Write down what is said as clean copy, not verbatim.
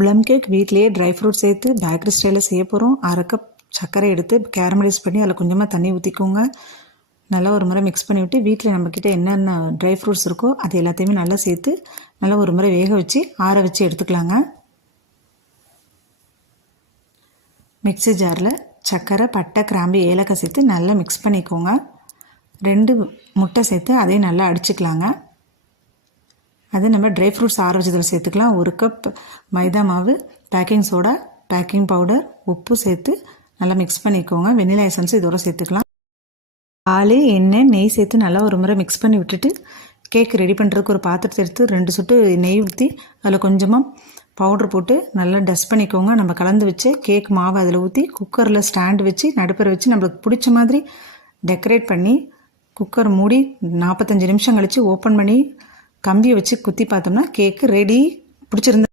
Plum cake வீட்லேயே dry fruit சேர்த்து bakery ஸ்டைலில் செய்ய போகிறோம். 1/2 கப் சர்க்கரை எடுத்து கேரமலைஸ் பண்ணி அதில் கொஞ்சமாக தண்ணி ஊற்றிக்கோங்க. நல்லா ஒரு முறை மிக்ஸ் பண்ணி விட்டு வீட்டில் நம்மக்கிட்ட என்னென்ன ட்ரை ஃப்ரூட்ஸ் இருக்கோ அது எல்லாத்தையுமே நல்லா சேர்த்து நல்லா ஒரு முறை வேக வச்சு ஆற வச்சு எடுத்துக்கலாங்க. மிக்ஸி ஜாரில் சர்க்கரை, பட்டை, கிராம்பு, ஏலக்காய் சேர்த்து நல்லா மிக்ஸ் பண்ணிக்கோங்க. 2 முட்டை சேர்த்து அதையும் நல்லா அடிச்சுக்கலாங்க. அது நம்ம ட்ரை ஃப்ரூட்ஸ் ஆற வச்சதில் சேர்த்துக்கலாம். 1 கப் மைதா மாவு, பேக்கிங் சோடா, பேக்கிங் பவுடர், உப்பு சேர்த்து நல்லா மிக்ஸ் பண்ணிக்கோங்க. வெண்ணிலா எசன்ஸ் இதோட சேர்த்துக்கலாம். பால், எண்ணெய், நெய் சேர்த்து நல்லா ஒரு முறை மிக்ஸ் பண்ணி விட்டுட்டு கேக் ரெடி பண்ணுறதுக்கு ஒரு பாத்திரத்தை எடுத்து 2 சொட்டு நெய் ஊற்றி அதில் கொஞ்சமாக பவுட்ரு போட்டு நல்லா டஸ்ட் பண்ணிக்கோங்க. நம்ம கலந்து வச்சு கேக் மாவை அதில் ஊற்றி குக்கரில் ஸ்டாண்டு வச்சு நடுப்பரை வச்சு நம்மளுக்கு பிடிச்ச மாதிரி டெக்கரேட் பண்ணி குக்கர் மூடி 45 நிமிஷம் கழித்து ஓப்பன் பண்ணி கம்பியை வச்சு குத்தி பார்த்தோம்னா கேக்கு ரெடி. பிடிச்சிருந்தா